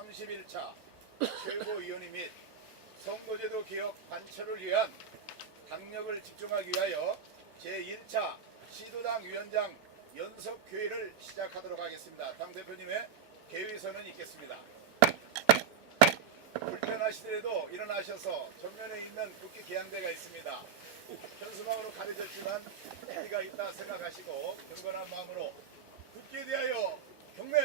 제31차 최고위원회 및 선거제도 개혁 관철을 위한 당력을 집중하기 위하여 제1차 시도당 위원장 연석회의를 시작하도록 하겠습니다. 당대표님의 개의선은 있겠습니다. 불편하시더라도 일어나셔서 정면에 있는 국회 계양대가 있습니다. 현수막으로 가려졌지만 의미가 있다 생각하시고 경건한 마음으로 국회에 대하여 경례!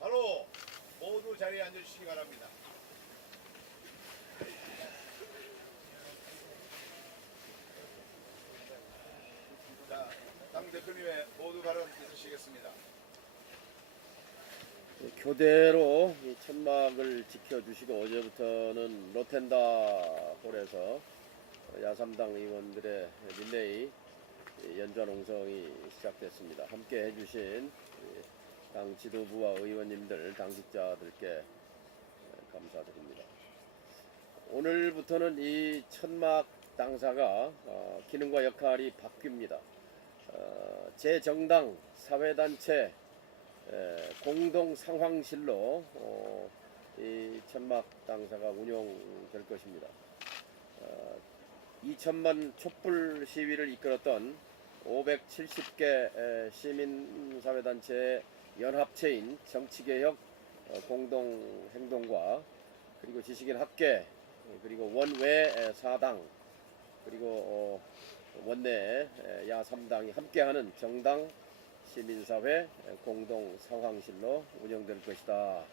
바로 모두 자리에 앉아주시기 바랍니다. 자, 당대표님의 모두 발언 있으시겠습니다. 교대로 이 천막을 지켜주시고 어제부터는 로텐다 홀에서 야3당 의원들의 릴레이 연좌 농성이 시작됐습니다. 함께 해주신 당 지도부와 의원님들, 당직자들께 감사드립니다. 오늘부터는 이 천막 당사가 기능과 역할이 바뀝니다. 제 정당, 사회단체, 공동 상황실로 이 천막 당사가 운영될 것입니다. 2천만 촛불 시위를 이끌었던 570개 시민사회단체의 연합체인 정치개혁 공동행동과 그리고 지식인 학계 그리고 원외 사당 그리고 원내 야3당이 함께하는 정당 시민사회 공동상황실로 운영될 것이다.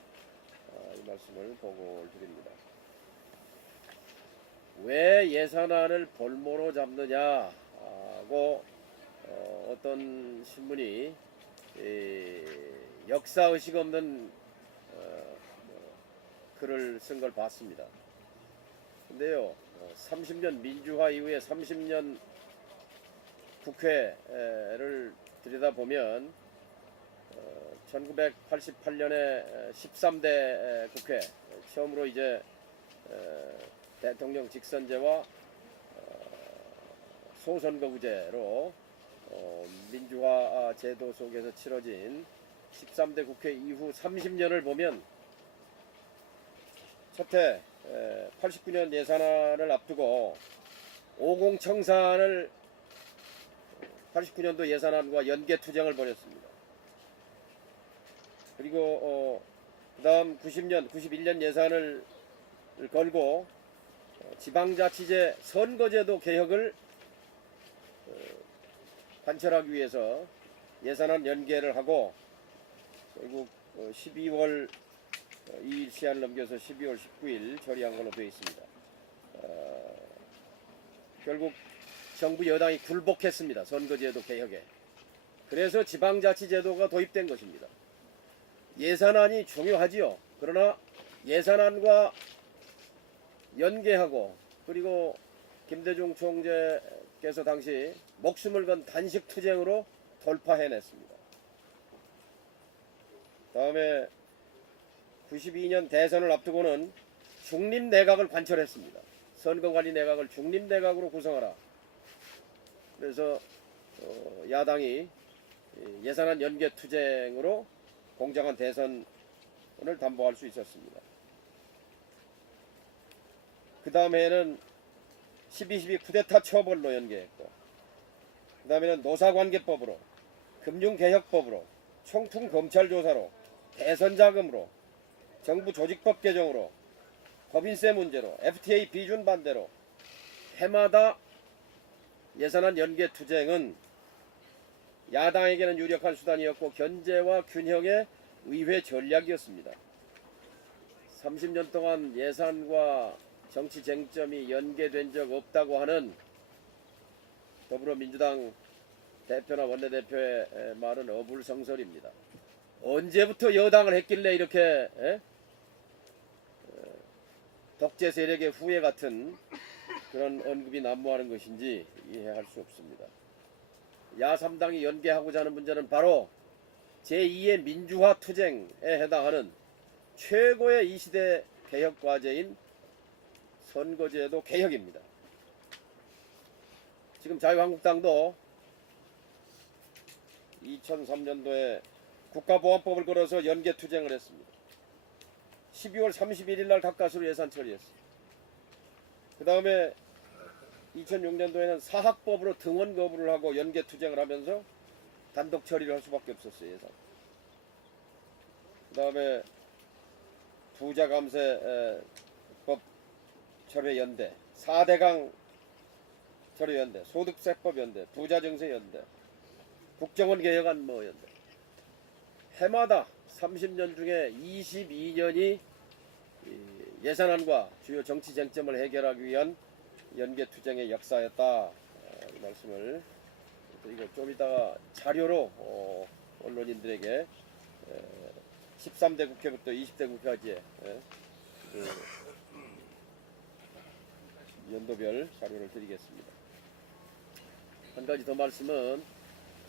이 말씀을 보고를 드립니다. 왜 예산안을 볼모로 잡느냐고 어떤 신문이 역사의식 없는 글을 쓴 걸 봤습니다. 근데요, 30년 민주화 이후에 30년 국회를 들여다보면 1988년에 13대 국회 처음으로 이제 대통령 직선제와 소선거구제로 민주화 제도 속에서 치러진 13대 국회 이후 30년을 보면 첫해 89년 예산안을 앞두고 50청산을 89년도 예산안과 연계투쟁을 벌였습니다. 그리고 그 다음 90년, 91년 예산을 걸고 지방자치제 선거제도 개혁을 관철하기 위해서 예산안 연계를 하고 결국 12월 2일 시한을 넘겨서 12월 19일 처리한 걸로 되어 있습니다. 결국 정부 여당이 굴복했습니다. 선거제도 개혁에. 그래서 지방자치제도가 도입된 것입니다. 예산안이 중요하지요. 그러나 예산안과 연계하고 그리고 김대중 총재께서 당시 목숨을 건 단식투쟁으로 돌파해냈습니다. 다음에 92년 대선을 앞두고는 중립내각을 관철했습니다. 선거관리내각을 중립내각으로 구성하라. 그래서 야당이 예산안 연계투쟁으로 공정한 대선을 담보할 수 있었습니다. 그 다음 해에는 12.12 쿠데타 처벌로 연계했고 그 다음에는 노사관계법으로 금융개혁법으로 총풍검찰조사로 대선자금으로 정부 조직법 개정으로 법인세 문제로 FTA 비준 반대로 해마다 예산안 연계투쟁은 야당에게는 유력한 수단이었고 견제와 균형의 의회 전략이었습니다. 30년 동안 예산과 정치 쟁점이 연계된 적 없다고 하는 더불어민주당 대표나 원내대표의 말은 어불성설입니다. 언제부터 여당을 했길래 이렇게 독재 세력의 후예 같은 그런 언급이 난무하는 것인지 이해할 수 없습니다. 야3당이 연계하고자 하는 문제는 바로 제2의 민주화 투쟁에 해당하는 최고의 이 시대 개혁과제인 선거제도 개혁입니다. 지금 자유한국당도 2003년도에 국가보안법을 걸어서 연계 투쟁을 했습니다. 12월 31일 날 가까스로 예산 처리했습니다. 그 다음에 2006년도에는 사학법으로 등원 거부를 하고 연계 투쟁을 하면서 단독 처리를 할 수밖에 없었어요. 예산. 그 다음에 부자감세법 철회연대, 4대강 철회연대, 소득세법 연대, 부자증세 연대, 국정원 개혁안 뭐 연대. 해마다 30년 중에 22년이 예산안과 주요 정치 쟁점을 해결하기 위한 연계 투쟁의 역사였다. 이 말씀을 이거 좀 이따가 자료로 언론인들에게 13대 국회부터 20대 국회까지의 그 연도별 자료를 드리겠습니다. 한 가지 더 말씀은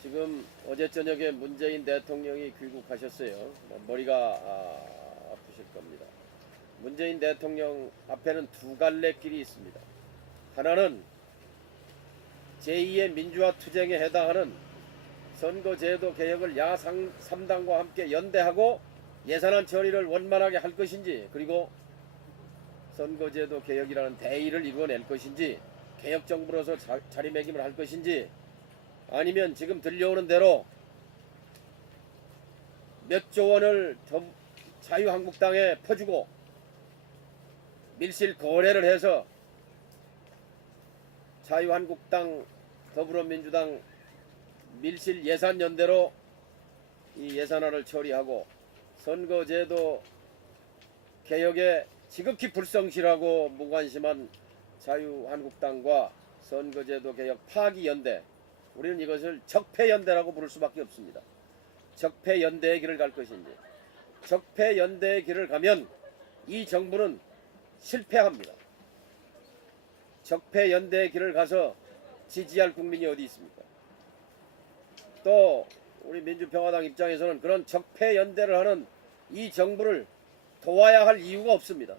지금 어제 저녁에 문재인 대통령이 귀국하셨어요. 머리가 아프실 겁니다. 문재인 대통령 앞에는 두 갈래 길이 있습니다. 하나는 제2의 민주화 투쟁에 해당하는 선거제도 개혁을 야당 3당과 함께 연대하고 예산안 처리를 원만하게 할 것인지, 그리고 선거제도 개혁이라는 대의를 이루어낼 것인지, 개혁정부로서 자리매김을 할 것인지, 아니면 지금 들려오는 대로 몇 조 원을 자유한국당에 퍼주고 밀실 거래를 해서 자유한국당, 더불어민주당 밀실 예산연대로 이 예산안을 처리하고 선거제도 개혁에 지극히 불성실하고 무관심한 자유한국당과 선거제도 개혁 파기연대, 우리는 이것을 적폐연대라고 부를 수밖에 없습니다. 적폐연대의 길을 갈 것인지, 적폐연대의 길을 가면 이 정부는 실패합니다. 적폐연대의 길을 가서 지지할 국민이 어디 있습니까? 또 우리 민주평화당 입장에서는 그런 적폐연대를 하는 이 정부를 도와야 할 이유가 없습니다.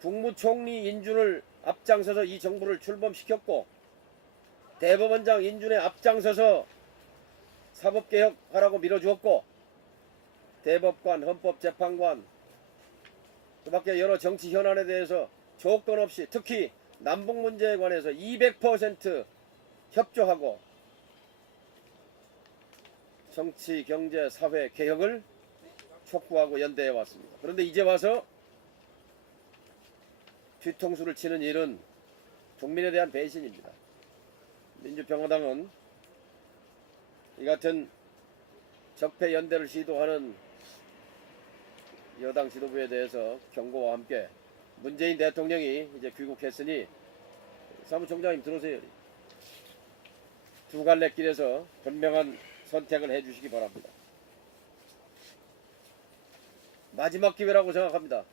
국무총리 인준을 앞장서서 이 정부를 출범시켰고, 대법원장 인준에 앞장서서 사법개혁하라고 밀어주었고, 대법관, 헌법재판관, 그 밖에 여러 정치 현안에 대해서 조건 없이, 특히 남북 문제에 관해서 200% 협조하고 정치, 경제, 사회 개혁을 촉구하고 연대해 왔습니다. 그런데 이제 와서 뒤통수를 치는 일은 국민에 대한 배신입니다. 민주평화당은 이 같은 적폐 연대를 시도하는 여당 지도부에 대해서 경고와 함께, 문재인 대통령이 이제 귀국했으니 사무총장님 들어오세요. 두 갈래 길에서 분명한 선택을 해주시기 바랍니다. 마지막 기회라고 생각합니다.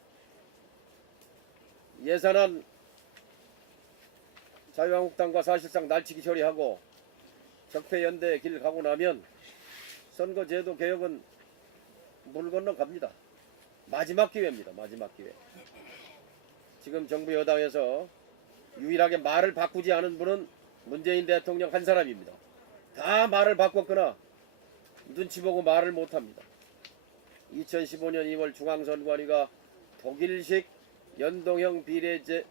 예산안 자유한국당과 사실상 날치기 처리하고 적폐연대의 길 가고 나면 선거제도 개혁은 물 건너 갑니다. 마지막 기회입니다. 마지막 기회. 지금 정부 여당에서 유일하게 말을 바꾸지 않은 분은 문재인 대통령 한 사람입니다. 다 말을 바꿨거나 눈치 보고 말을 못합니다. 2015년 2월 중앙선관위가 독일식 연동형 비례제도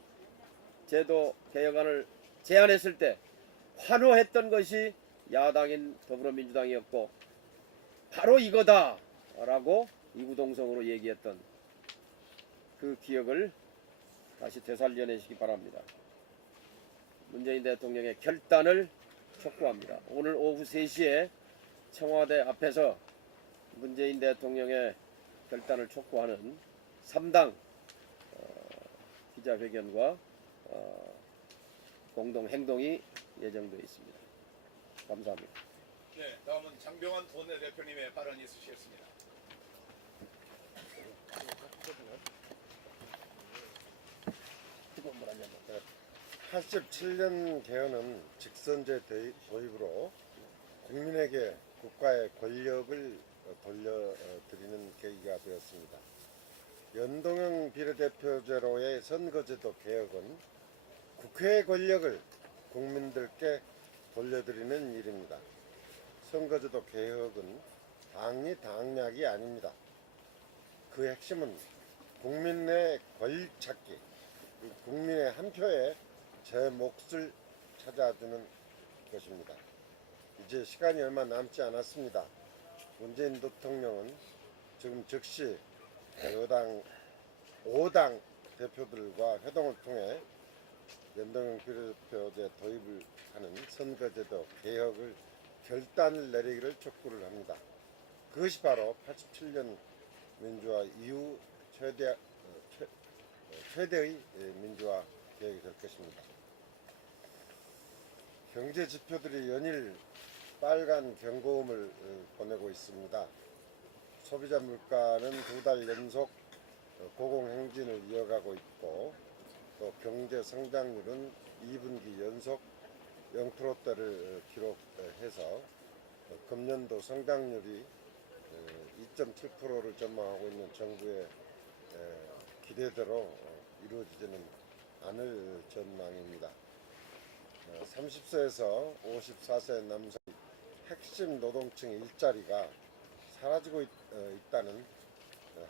개혁안을 제안했을 때 환호했던 것이 야당인 더불어민주당이었고, 바로 이거다 라고 이구동성으로 얘기했던 그 기억을 다시 되살려내시기 바랍니다. 문재인 대통령의 결단을 촉구합니다. 오늘 오후 3시에 청와대 앞에서 문재인 대통령의 결단을 촉구하는 3당 기자회견과 공동행동이 예정되어 있습니다. 감사합니다. 네, 다음은 장병환 원내대표님의 발언이 있으시겠습니다. 87년 개헌은 직선제 도입으로 국민에게 국가의 권력을 돌려드리는 계기가 되었습니다. 연동형 비례대표제로의 선거제도 개혁은 국회의 권력을 국민들께 돌려드리는 일입니다. 선거제도 개혁은 당리 당략이 아닙니다. 그 핵심은 국민의 권리 찾기, 국민의 한 표에 제 몫을 찾아주는 것입니다. 이제 시간이 얼마 남지 않았습니다. 문재인 대통령은 지금 즉시 여당 5당 대표들과 회동을 통해 연동형 비례대표제 도입을 하는 선거제도 개혁을 결단을 내리기를 촉구를 합니다. 그것이 바로 87년 민주화 이후 최대의 민주화 개혁이 될 것입니다. 경제 지표들이 연일 빨간 경고음을 보내고 있습니다. 소비자 물가는 2달 연속 고공행진을 이어가고 있고, 또 경제 성장률은 2분기 연속 0%대를 기록해서 금년도 성장률이 2.7%를 전망하고 있는 정부의 기대대로 이루어지지는 않을 전망입니다. 30세에서 54세 남성 핵심 노동층의 일자리가 사라지고 있다는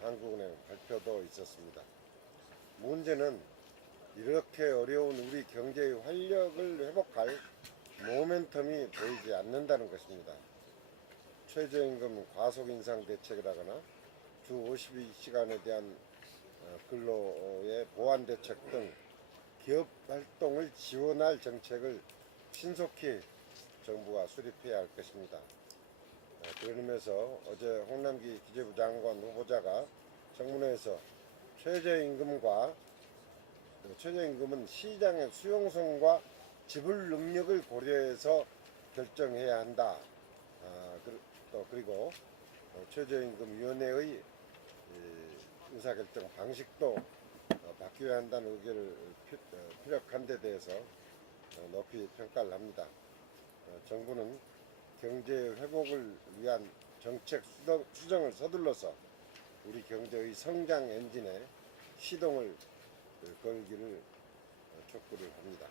한국은행 발표도 있었습니다. 문제는 이렇게 어려운 우리 경제의 활력을 회복할 모멘텀이 보이지 않는다는 것입니다. 최저임금 과속 인상 대책이라거나 주 52시간에 대한 근로의 보완 대책 등 기업 활동을 지원할 정책을 신속히 정부가 수립해야 할 것입니다. 그런 의미에서 어제 홍남기 기재부 장관 후보자가 청문회에서 최저임금은 시장의 수용성과 지불 능력을 고려해서 결정해야 한다. 그리고 최저임금위원회의 의사결정 방식도 바뀌어야 한다는 의견을 피력한 데 대해서 높이 평가를 합니다. 정부는 경제 회복을 위한 정책 수정을 서둘러서 우리 경제의 성장 엔진에 시동을 걸기를 촉구를 합니다.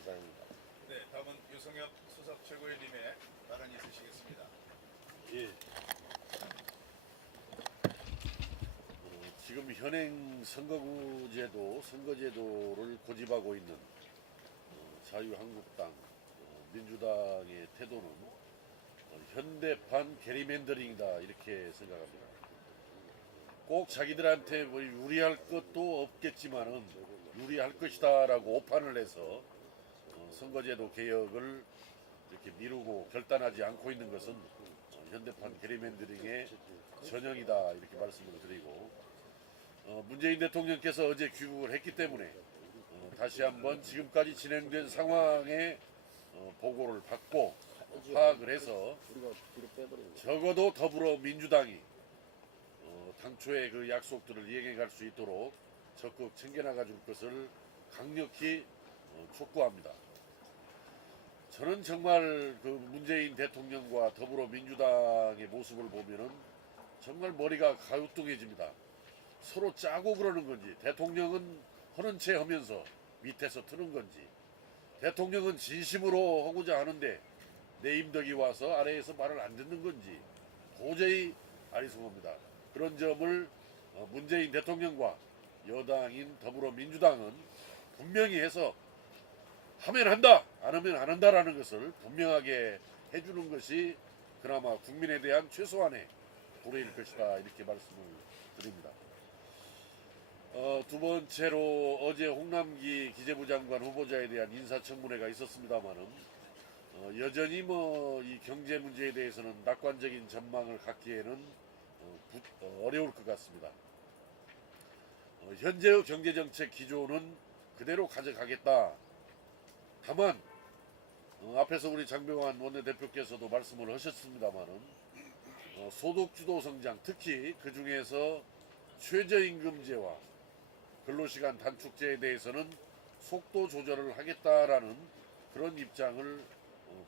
이상입니다. 네, 다음은 유성엽 수석 최고위원님의 발언이 있으시겠습니다. 예. 지금 현행 선거제도를 고집하고 있는 자유한국당, 민주당의 태도는 현대판 게리맨더링이다 이렇게 생각합니다. 꼭 자기들한테 뭐 유리할 것도 없겠지만은 유리할 것이다라고 오판을 해서 선거제도 개혁을 이렇게 미루고 결단하지 않고 있는 것은 현대판 게리맨더링의 전형이다 이렇게 말씀을 드리고, 문재인 대통령께서 어제 귀국을 했기 때문에 다시 한번 지금까지 진행된 상황의 보고를 받고 파악을 해서 적어도 더불어민주당이 당초의 그 약속들을 이행해 갈 수 있도록 적극 챙겨나가 줄 것을 강력히 촉구합니다. 저는 정말 그 문재인 대통령과 더불어민주당의 모습을 보면은 정말 머리가 가우뚱해집니다. 서로 짜고 그러는 건지, 대통령은 하는 채 하면서 밑에서 트는 건지, 대통령은 진심으로 하고자 하는데 내 임덕이 와서 아래에서 말을 안 듣는 건지 도저히 아리송합니다. 그런 점을 문재인 대통령과 여당인 더불어민주당은 분명히 해서 하면 한다, 안 하면 안 한다라는 것을 분명하게 해주는 것이 그나마 국민에 대한 최소한의 도리일 것이다 이렇게 말씀을 드립니다. 두 번째로 어제 홍남기 기재부 장관 후보자에 대한 인사청문회가 있었습니다만은 여전히 이 경제 문제에 대해서는 낙관적인 전망을 갖기에는 어려울 것 같습니다. 현재의 경제정책 기조는 그대로 가져가겠다. 다만 앞에서 우리 장병환 원내대표께서도 말씀을 하셨습니다만은 소득주도 성장, 특히 그 중에서 최저임금제와 근로시간 단축제에 대해서는 속도 조절을 하겠다라는 그런 입장을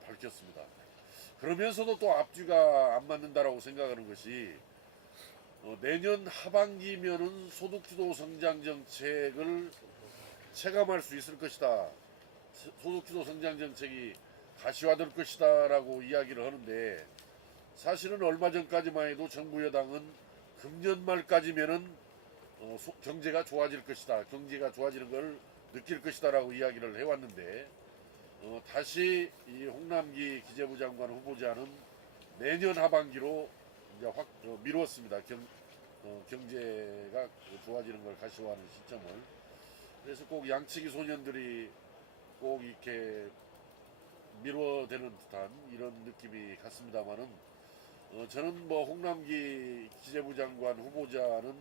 밝혔습니다. 그러면서도 또 앞뒤가 안 맞는다라고 생각하는 것이 내년 하반기면은 소득주도 성장 정책을 체감할 수 있을 것이다. 소득주도 성장 정책이 가시화될 것이다 라고 이야기를 하는데, 사실은 얼마 전까지만 해도 정부 여당은 금년 말까지면은 경제가 좋아질 것이다, 경제가 좋아지는 걸 느낄 것이다라고 이야기를 해왔는데 다시 이 홍남기 기재부 장관 후보자는 내년 하반기로 이제 확 미뤘습니다. 경제가 좋아지는 걸 가시화하는 시점을. 그래서 꼭 양치기 소년들이 꼭 이렇게 미뤄되는 듯한 이런 느낌이 같습니다만은 저는 뭐 홍남기 기재부 장관 후보자는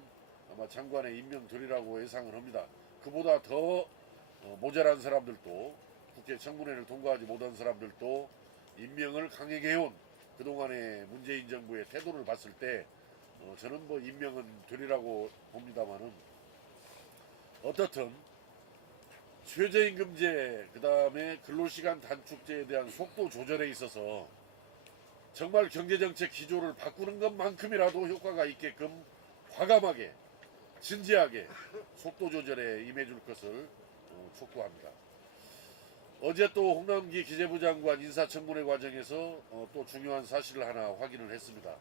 아마 장관에 임명되리라고 예상을 합니다. 그보다 더 모자란 사람들도, 국회 청문회를 통과하지 못한 사람들도 임명을 강하게 해온 그동안의 문재인 정부의 태도를 봤을 때 저는 뭐 임명은 되리라고 봅니다만은, 어떻든 최저임금제, 그 다음에 근로시간 단축제에 대한 속도 조절에 있어서 정말 경제정책 기조를 바꾸는 것만큼이라도 효과가 있게끔 과감하게, 진지하게 속도 조절에 임해줄 것을 촉구합니다. 어제 또 홍남기 기재부 장관 인사청문회 과정에서 또 중요한 사실을 하나 확인을 했습니다.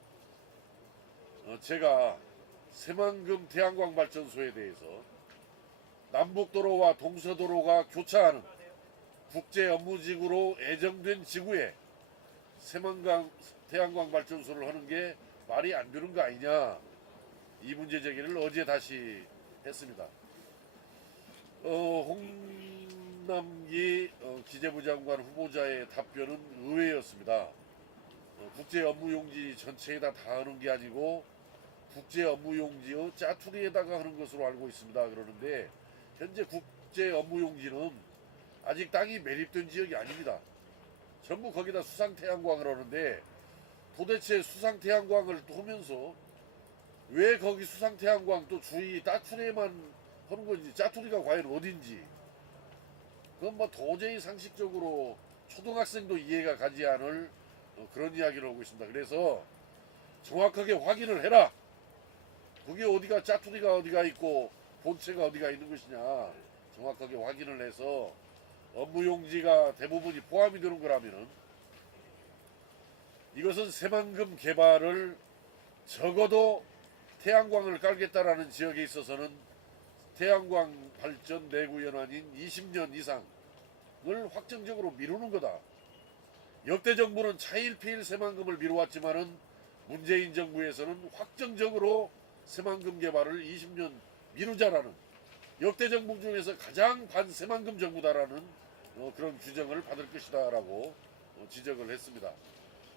제가 새만금 태양광 발전소에 대해서 남북도로와 동서도로가 교차하는 국제 업무지구로 애정된 지구에 새만금 태양광 발전소를 하는 게 말이 안 되는 거 아니냐, 이 문제 제기를 어제 다시 했습니다. 홍남기 기재부 장관 후보자의 답변은 의외였습니다. 국제 업무용지 전체에다 다 하는 게 아니고 국제 업무용지의 짜투리에다가 하는 것으로 알고 있습니다. 그러는데 현재 국제 업무용지는 아직 땅이 매립된 지역이 아닙니다. 전부 거기다 수상태양광을 하는데 도대체 수상태양광을 또 하면서 왜 거기 수상태양광 또 주위 짜투리에만 하는 건지, 짜투리가 과연 어딘지, 그건 뭐 도저히 상식적으로 초등학생도 이해가 가지 않을 그런 이야기를 하고 있습니다. 그래서 정확하게 확인을 해라. 그게 어디가 짜투리가 어디가 있고 본체가 어디가 있는 것이냐, 정확하게 확인을 해서 업무용지가 대부분이 포함이 되는 거라면은 이것은 새만금 개발을 적어도 태양광을 깔겠다라는 지역에 있어서는 태양광 발전 내구 연한인 20년 이상을 확정적으로 미루는 거다. 역대 정부는 차일피일 새만금을 미루었지만은 문재인 정부에서는 확정적으로 새만금 개발을 20년 미루자라는, 역대 정부 중에서 가장 반새만금 정부다라는 그런 규정을 받을 것이다라고 지적을 했습니다.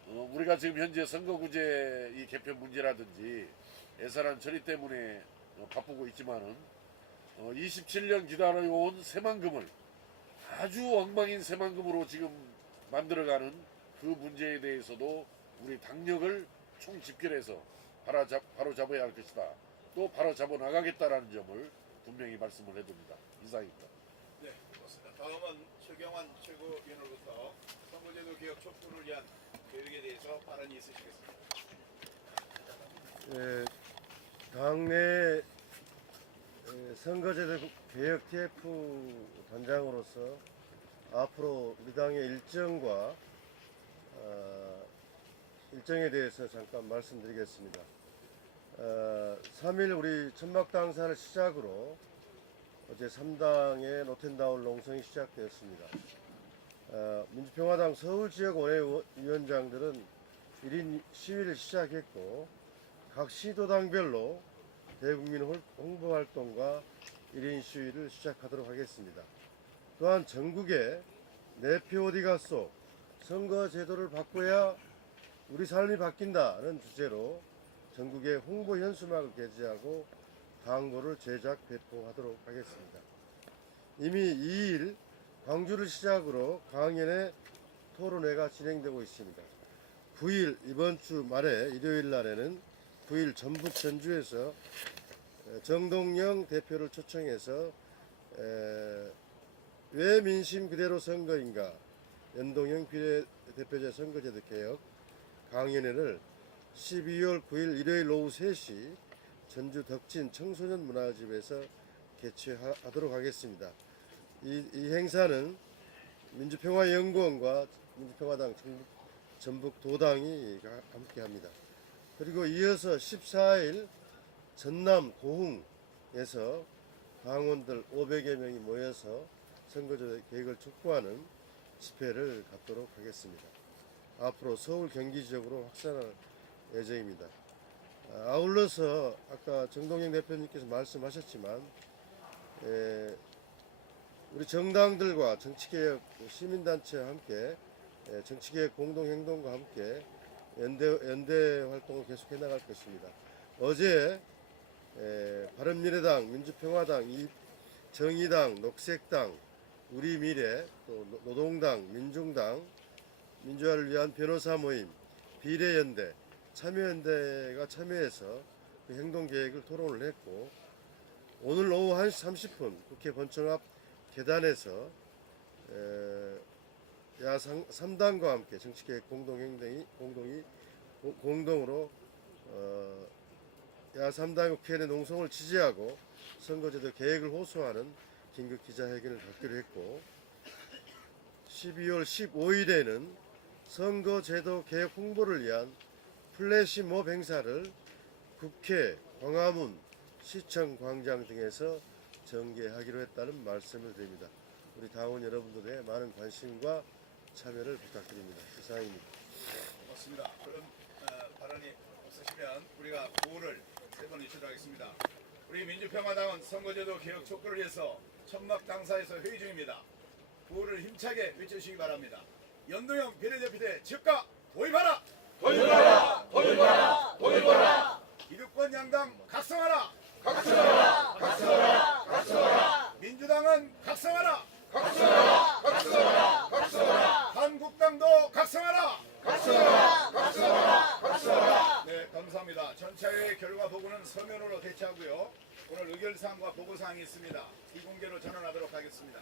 우리가 지금 현재 선거구제 이 개편 문제라든지 애산한 처리 때문에 바쁘고 있지만은 27년 기다려온 새만금을 아주 엉망인 새만금으로 지금 만들어가는 그 문제에 대해서도 우리 당력을 총집결해서 바로 잡아야 할 것이다. 또 바로 잡아 나가겠다라는 점을 분명히 말씀을 해둡니다. 이상입니다. 네, 그렇습니다. 다음은 최경환 최고위원으로부터 선거제도 개혁 촉구를 위한 계획에 대해서 발언이 있으시겠습니다. 당내 선거제도 개혁 TF 단장으로서 앞으로 우리 당의 일정에 대해서 잠깐 말씀드리겠습니다. 3일 우리 천막당사를 시작으로 어제 3당의 노텐다운 농성이 시작되었습니다. 민주평화당 서울지역 원외위원장들은 1인 시위를 시작했고 각 시도당별로 대국민 홍보활동과 1인 시위를 시작하도록 하겠습니다. 또한 전국에 내 표 어디 갔소? 선거제도를 바꿔야 우리 삶이 바뀐다는 주제로 전국에 홍보 현수막을 게재하고 광고를 제작 배포하도록 하겠습니다. 이미 2일 광주를 시작으로 강연회 토론회가 진행되고 있습니다. 9일 이번 주 말에 일요일 날에는 9일 전북 전주에서 정동영 대표를 초청해서 왜 민심 그대로 선거인가 연동형 비례대표제 선거제도 개혁 강연회를 12월 9일 일요일 오후 3시 전주 덕진 청소년 문화집에서 개최하도록 하겠습니다. 이 행사는 민주평화연구원과 민주평화당 전북 도당이 함께합니다. 그리고 이어서 14일 전남 고흥에서 당원들 500여 명이 모여서 선거제 개혁을 촉구하는 집회를 갖도록 하겠습니다. 앞으로 서울 경기 지역으로 확산할 예정입니다. 아울러서 아까 정동영 대표님께서 말씀하셨지만 우리 정당들과 정치개혁 시민단체와 함께 정치개혁 공동행동과 함께 연대 활동을 계속해 나갈 것입니다. 어제 바른미래당, 민주평화당, 정의당, 녹색당, 우리미래, 또 노동당, 민중당, 민주화를 위한 변호사 모임, 비례연대, 참여연대가 참여해서 그 행동계획을 토론을 했고, 오늘 오후 1시 30분 국회 본청 앞 계단에서 야 3당과 함께 정치개혁 공동으로 야 3당 국회의원의 농성을 지지하고 선거제도 개혁을 호소하는 긴급 기자회견을 갖기로 했고, 12월 15일에는 선거제도 개혁 홍보를 위한 플래시몹 행사를 국회, 광화문, 시청 광장 등에서 전개하기로 했다는 말씀을 드립니다. 우리 당원 여러분들의 많은 관심과 참여를 부탁드립니다. 이상입니다. 고맙습니다. 그럼 발언이 없으시면 우리가 구호를 세 번 외치도록 하겠습니다. 우리 민주평화당은 선거제도 개혁 촉구를 위해서 천막 당사에서 회의 중입니다. 구호를 힘차게 외쳐주시기 바랍니다. 연동형 비례대표대 즉각 도입하라! 도입하라! 도입하라! 도입하라! 기득권 양당 각성하라! 각성하라! 각성하라! 각성하라! 민주당은 각성하라! 각성하라! 각성하라! 각성하라! 한국당도 각성하라! 각성하라! 각성하라! 각성하라! 네, 감사합니다. 전차회 결과 보고는 서면으로 대체하고요. 오늘 의결사항과 보고사항이 있습니다. 비공개로 전환하도록 하겠습니다.